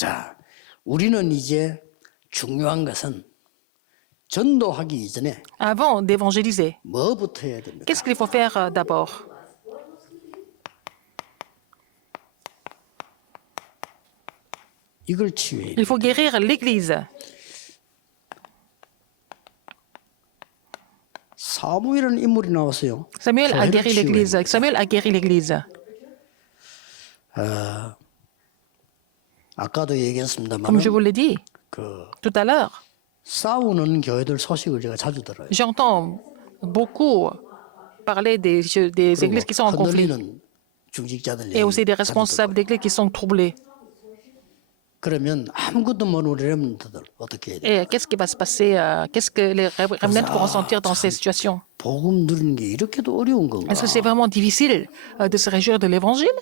자, 우리는 이제 중요한 것은 전도하기 이전에 Avant d'évangéliser, 뭐부터 해야 됩니까? qu'est-ce qu'il faut faire d'abord? 이걸 치유해야 Il 돼. faut guérir l'Église. 사무엘은 인물이 나왔어요. Samuel a 교회를 guéri 치유해야 l'Église. 됩니다. Samuel a guéri l'Église. 아까도 얘기했습니다만 Comme je vous l'ai dit 그 tout à l'heure, 싸우는 교회들 소식을 제가 자주 들어요. j'entends beaucoup parler des églises qui sont en conflit 흔들리는 중직자들 et aussi des 얘기 자주 responsables 들어요. d'églises qui sont troublés. 그러면 아무것도 모르는 렘넌트들 어떻게 해야 돼? Et qu'est-ce qui va se passer? Qu'est-ce que les remnants vont ressentir dans ces situations? 복음 누리는 게 이렇게도 어려운 건가? Est-ce que c'est vraiment difficile de se réjouir de l'Évangile?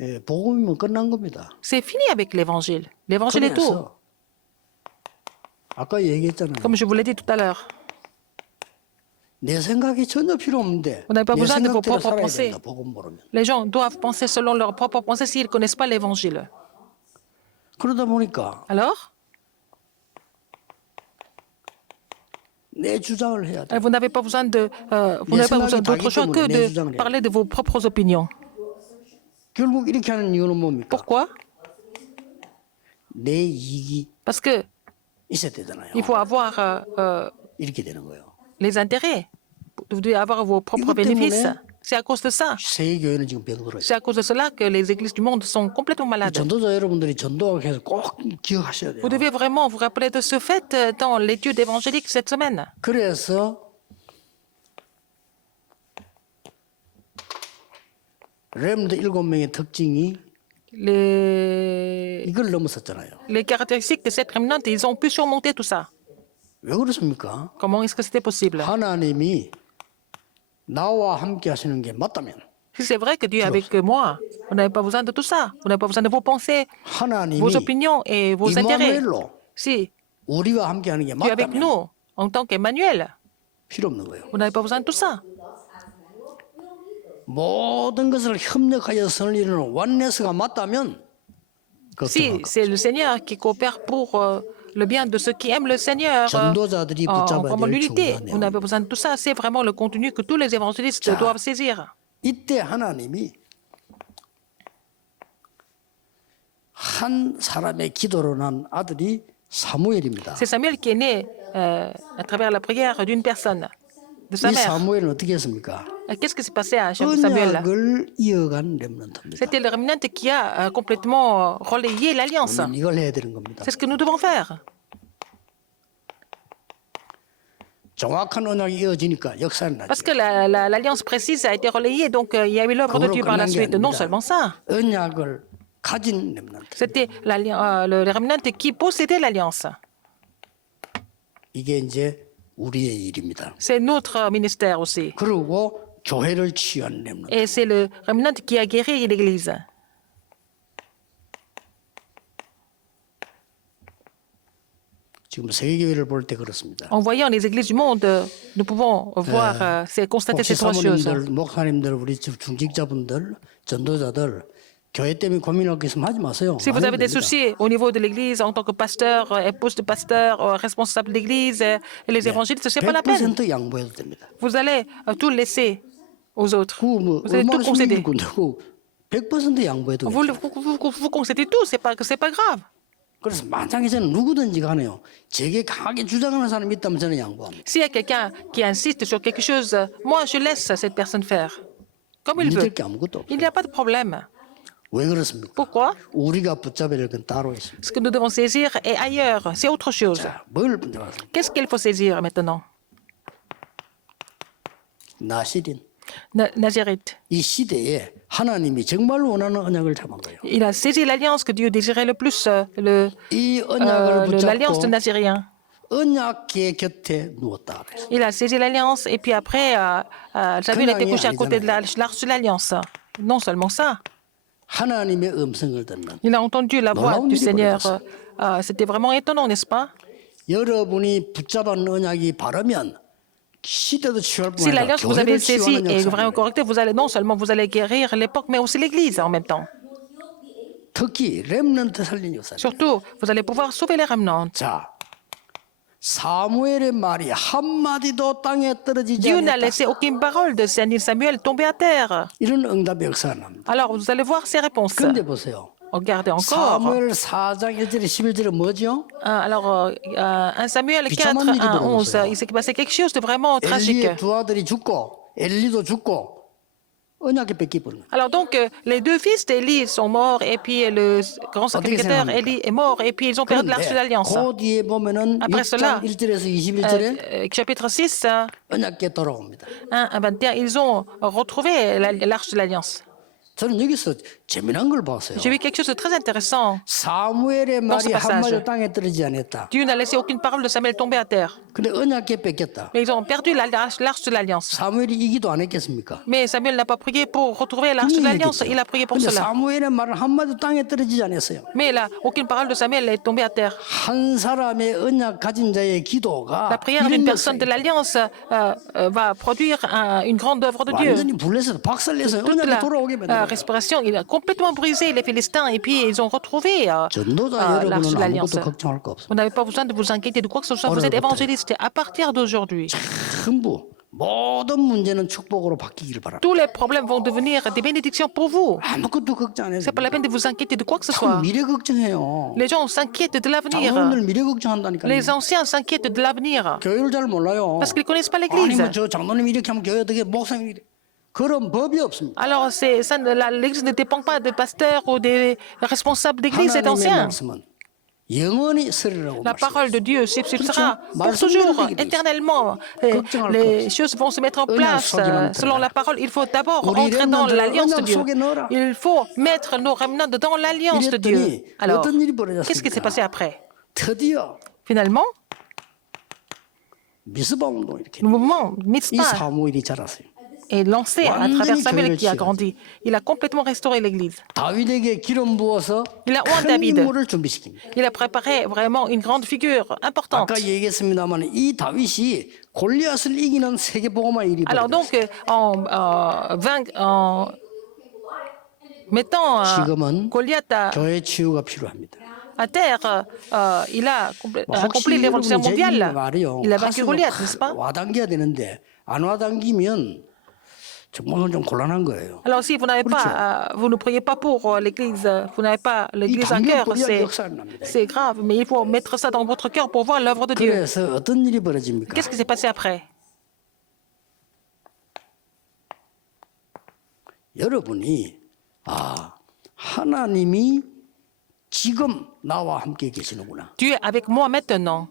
예, 복음이면 끝난 겁니다. C'est fini avec l'Évangile. L'Évangile est tout. 그래서 아까 얘기했잖아요. Comme je vous l'ai dit tout à l'heure. 내 생각이 전혀 필요 없는데 On n'a pas 내 besoin de vos 생각대로 propres 살아야 pensées. 된다. 복음 모르면. Les gens doivent penser selon leurs propres pensées s'ils ne connaissent pas l'Évangile. 그러다 보니까 Alors, 내 주장을 해야 돼. vous n'avez pas besoin d'autre choix que de parler de vos propres opinions. 결국 이렇게 하는 이유는 뭡니까? Pourquoi? 내 이익이 Parce que 있어야 되잖아요. il faut avoir 이렇게 되는 거예요. les intérêts. Vous devez avoir vos propres 이것 때문에 bénéfices. C'est à cause de ça. 세계 교회는 지금 병들어요. C'est à cause de cela que les églises du monde sont complètement malades. 전도자 여러분들이 전도하기 위해서 꼭 기억하셔야 돼요. Vous devez vraiment vous rappeler de ce fait dans l'étude évangélique cette semaine. 그래서 렘드 7명의 특징이 이걸 넘어섰잖아요. Les caractéristiques de cette remnante, ils ont pu surmonter tout ça. 왜 그렇습니까? Comment est-ce que c'était possible? 하나님이 나와 함께 하시는 게 맞다면 Si c'est vrai que Dieu est avec moi, vous n'avez pas besoin de tout ça. Vous n'avez pas besoin de vos pensées, 하나님이 vos opinions et vos intérêts. 이마누엘로 Si 우리와 함께 하는 게 Dieu est avec 맞다면 nous en tant qu'Emmanuel, 필요 없는 거예요. vous n'avez pas besoin de tout ça. 모든 것을 협력하여 선을 이루는 원네스가 맞다면 Si 걱정할 거. c'est le Seigneur qui coopère pour le bien de ceux qui aiment le Seigneur, 전도자들이 붙잡아야 vraiment 될 l'unité, 중요한 vous n'avez pas besoin de tout ça. C'est vraiment le contenu que tous les évangélistes 자. doivent saisir. 이때 하나님이 한 사람의 기도로 난 아들이 사무엘입니다. C'est Samuel qui est né à travers la prière d'une personne, de sa 이 mère. 사무엘은 어떻게 했습니까? Qu'est-ce qui s'est passé à Samuel? 언약을 이어간 렘넌트입니다. C'était le remnant qui a complètement relayé l'alliance. 우리는 이걸 해야 되는 겁니다. C'est ce que nous devons faire. 정확한 언약이 이어지니까 역사는 나죠. Parce que l'alliance précise a été relayée, donc il y a eu l'œuvre de Dieu par la suite. Non seulement ça, 언약을 가진 렘넌트. c'était le remnant qui possédait l'alliance. 이게 이제 우리의 일입니다. C'est notre ministère aussi. 그리고 교회를 치유한 렘넌트. Et c'est le remnant qui a guéri l'Église. 지금 세계교회를 볼 때 그렇습니다. En voyant les églises du monde, nous pouvons voir, constater 혹시 ces trois choses. 사모님들, 목사님들, 우리 중직자분들, 전도자들 교회 때문에 고민할 게 있으면 하지 마세요. Si vous 안 avez 해도 des 됩니다. soucis au niveau de l'Église, en tant que pasteur, épouse de pasteur, responsable d'Église, et les évangélistes, ce n'est pas la peine. 100% 양보해도 됩니다. Vous allez tout laisser aux autres. 그 뭐 Vous allez tout 얼마나 concéder. 숨길 건데 그 100% 양보해도 Vous, 돼요. vous concédez tout, c'est pas grave. 그래서 만약에 저는 누구든지 간에요. 제게 강하게 주장하는 사람이 있다면 저는 양보합니다. S'il y a quelqu'un qui insiste sur quelque chose, moi, je laisse cette personne faire. Comme il veut. 믿을 게 아무것도 Il 없어요. n'y a pas de problème. 왜 그렇습니까? Pourquoi? 우리가 붙잡아야 될 건 따로 있습니다. Ce que nous devons saisir est ailleurs. C'est autre chose. 자, 뭘 붙잡았습니까? Qu'est-ce qu'il faut saisir maintenant? 나시린. Nazareth. 이 시대에 하나님이 정말 원하는 언약을 잡은 거예요. Il a saisi l'alliance que Dieu désirait le plus, 이 언약을 l'alliance de 붙잡고 Nazérien. 언약계 곁에 누웠다 그랬어요. Il a saisi l'alliance et puis après, Samuel a été couché à côté de l'arche de l'alliance. Non seulement ça, 하나님의 음성을 듣는 il a entendu la voix 놀라운 du 일이 Seigneur. 벌어졌어요. C'était vraiment étonnant, n'est-ce pas? 여러분이 붙잡은 언약이 바르면 시대도 치유할 뿐 Si 아니라 l'alliance que vous avez 교회를 saisie 치유하는 est 역사를 vraiment correcte, vous allez non seulement vous allez guérir l'époque, mais aussi l'Église en même temps. 특히 렘넌트 살린 역사. Surtout, vous allez pouvoir sauver les remnants. 자, 사무엘의 말이 한마디도 땅에 떨어지지 Dieu n'a 않았다. laissé aucune parole de Samuel tomber à terre. 이런 응답의 역사가 납니다. Alors, vous allez voir ces réponses. 그런데 보세요. Regardez encore. 사무엘 4장 1절에 11절에 뭐죠? Alors, 1 Samuel 4, 비참한 일이 1, 11, 벌어졌어요. il s'est passé quelque chose de vraiment tragique. 엘리의 두 아들이 죽고 엘리도 죽고 언약이 뺏기버린 거예요. Alors donc, les deux fils d'Élie sont morts et puis le grand sacrificateur 생각합니까? Élie est mort et puis ils ont perdu l'arche de l'alliance. 그 뒤에 보면은 Après 6장 cela, 1절에서 21절에 Chapitre 6, 언약궤 돌아옵니다. 1 à 21, ils ont retrouvé l'arche de l'alliance. 저는 여기서 재미난 걸 봤어요. J'ai vu quelque chose de très intéressant. 사무엘의 Dans ce 말이 passage. 한마디 땅에 떨어지지 않았다. Dieu n'a laissé aucune parole de Samuel tomber à terre. 근데 언약궤 뺏겼다. Mais ils ont perdu l'arche de l'alliance. 사무엘이 이기도 안 했겠습니까? Mais Samuel n'a pas prié pour retrouver l'arche de l'alliance, il a prié pour 근데 cela. 사무엘의 말은 한마디 땅에 떨어지지 않았어요. Mais là, aucune parole de Samuel est tombée à terre. 한 사람의 언약 가진 자의 기도가 La prière d'une personne de l'alliance va produire une grande œuvre de Dieu. 완전히 불내서 박살내서 Toute 언약이 la 돌아오게 만들어요. respiration, il a complètement brisé les Philistins et puis ils ont retrouvé 전도자 l'arche de 여러분은 l'alliance. 아무것도 걱정할 거 없어요. Vous n'avez pas besoin de vous inquiéter de quoi que ce soit. Vous êtes évangéliste à partir d'aujourd'hui. 전부 모든 문제는 축복으로 바뀌기를 바랍니다. Tous les problèmes vont devenir des bénédictions pour vous. 아무것도 걱정 안 해도 C'est pas la peine de vous inquiéter de quoi que ce 참 soit. 미래 걱정해요. Les gens s'inquiètent de l'avenir. 장로님들 미래 걱정한다니까요. Les anciens s'inquiètent de l'avenir 교회를 잘 몰라요. parce qu'ils ne connaissent pas 아니 l'Église. 뭐저 장로님 이렇게 하면 교회 어떻게 목사님 이래. 그런 법이 없습니다. Alors, l'Église ne dépend pas des pasteurs ou des responsables d'Église, c'est 하나님의 ancien. 말씀은 영원히 서리라고 La 말씀하셨어요. parole de Dieu subsistera pour toujours, éternellement. Et les choses vont se mettre en place selon la parole. Il faut d'abord entrer dans l'alliance de Dieu. Il faut mettre nos remnants dans l'alliance de Dieu. Alors, qu'est-ce qui s'est passé après? 드디어 Finalement, 미스바 운동 이렇게 le mouvement 이 Mitzpah 사무엘이 자랐어요. est lancé à travers Samuel qui a grandi. Il a complètement restauré l'Église. 다윗에게 기름 부어서 Il a oint 큰 David. 인물을 준비시킵니다. Il a préparé vraiment une grande figure importante. 아까 얘기했습니다만 이 다윗이 골리앗을 이기는 세계복음화 일이 Alors 벌어졌어요. donc, en mettant 지금은 Goliath 교회 치유가 필요합니다. à terre, il a accompli 혹시 l'évolution 여러분이 제 mondiale. 말이요. Il a vaincu Goliath, n'est-ce pas? 와당겨야 되는데 안 와당기면 정말 좀 곤란한 거예요. Alors si vous n'avez pas, vous ne priez pas pour l'Église, vous n'avez pas l'Église en cœur, c'est grave, mais il faut mettre ça dans votre cœur pour voir l'œuvre de Dieu. 그래서 어떤 일이 벌어집니까? Qu'est-ce qui s'est passé après? 여러분이 하나님이 지금 나와 함께 계시는구나. Dieu est avec moi maintenant.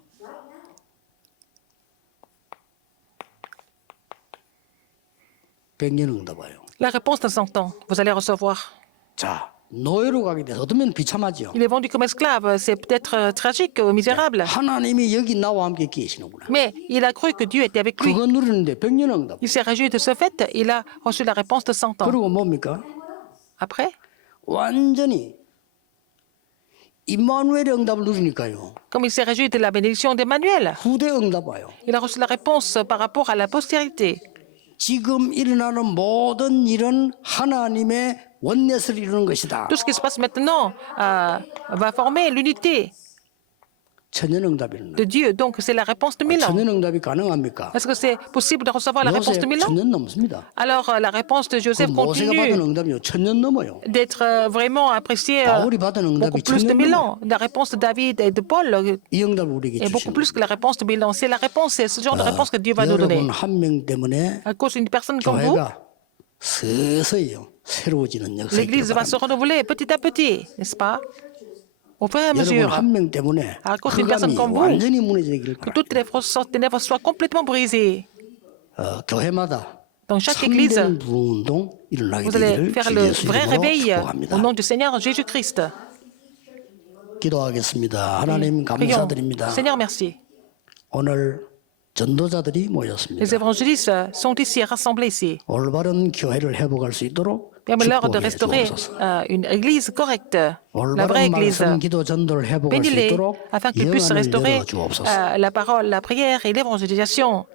백년 응답하여. La réponse dans 100 ans, vous allez recevoir. 자, 노예로 가게 돼서 어쩌면 비참하죠. Il est vendu comme esclave, c'est peut-être tragique, misérable. 하나님이 여기 나와 함께 계시는구나. Mais il a cru que Dieu était avec lui. 그거 누리는데 백년 응답. Il s'est réjoui de ce fait, il a reçu la réponse de 100 ans. 그리고 뭡니까? Après, 완전히 임마누엘의 응답을 누리니까요. comme il s'est réjoui de la bénédiction d'Emmanuel, 후대 응답 와요. il a reçu la réponse par rapport à la postérité. 지금 일어나는 모든 일은 하나님의 원넷을 이루는 것이다. Tout ce qui se passe maintenant va former l'unité 천년 응답이 일어나. de Dieu. Donc, c'est la réponse de 1000 ans. 천년 응답이 가능합니까? Est-ce que c'est possible de recevoir la réponse de 요셉 1000 ans? 천년 넘습니다. Alors, la réponse de 그 Joseph 모세가 받은 continue 응답이요 천년 넘어요. d'être vraiment appréciée 바울이 받은 beaucoup 응답이 plus de 천년 1000 넘어요. ans. La réponse de David et de Paul 이 응답을 우리에게 est beaucoup 주시는 plus que la réponse de 1000 ans. C'est la réponse, c'est ce genre de réponse que Dieu va nous donner. 여러분 한 명 때문에 À cause d'une personne comme vous, 교회가 서서히요 새로워지는 역사가 l'Église va se renouveler petit à petit, n'est-ce pas? Au fur et à 여러분 mesure 한 명 때문에 À cause d'une personne 흑암이 comme vous, 완전히 무너지길 que 바랍니다. toutes les forces ténèbres soient complètement brisées. 교회마다 Dans chaque église, 참된 부흥운동 일어나게 vous allez 되기를 faire 주 le 예수 vrai 이름으로 réveil 축복합니다. au nom du Seigneur Jésus-Christ. 기도하겠습니다. 하나님 Prions. 감사드립니다. Seigneur, merci. 오늘 전도자들이 모였습니다. Les évangélistes sont ici, rassemblés ici. 올바른 교회를 회복할 수 있도록 Permets-leur de 축복해 restaurer 주옵소서. une église correcte, la vraie 올바른 église. 말씀 기도 전도를 회복할 수 Bénis-les 있도록 afin qu'ils puissent 영안을 restaurer 열어 주옵소서. la parole, la prière et l'évangélisation.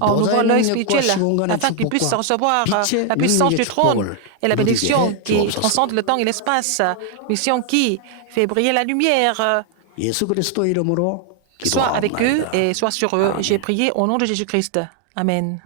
en ouvrant l'œil spirituel afin qu'ils puissent recevoir la puissance du trône et la bénédiction qui transcende le temps et l'espace, la bénédiction qui fait briller la lumière, 예수 그리스도 이름으로 soit avec eux 기도하옵나이다. et soit sur eux. J'ai prié au nom de Jésus-Christ. Amen.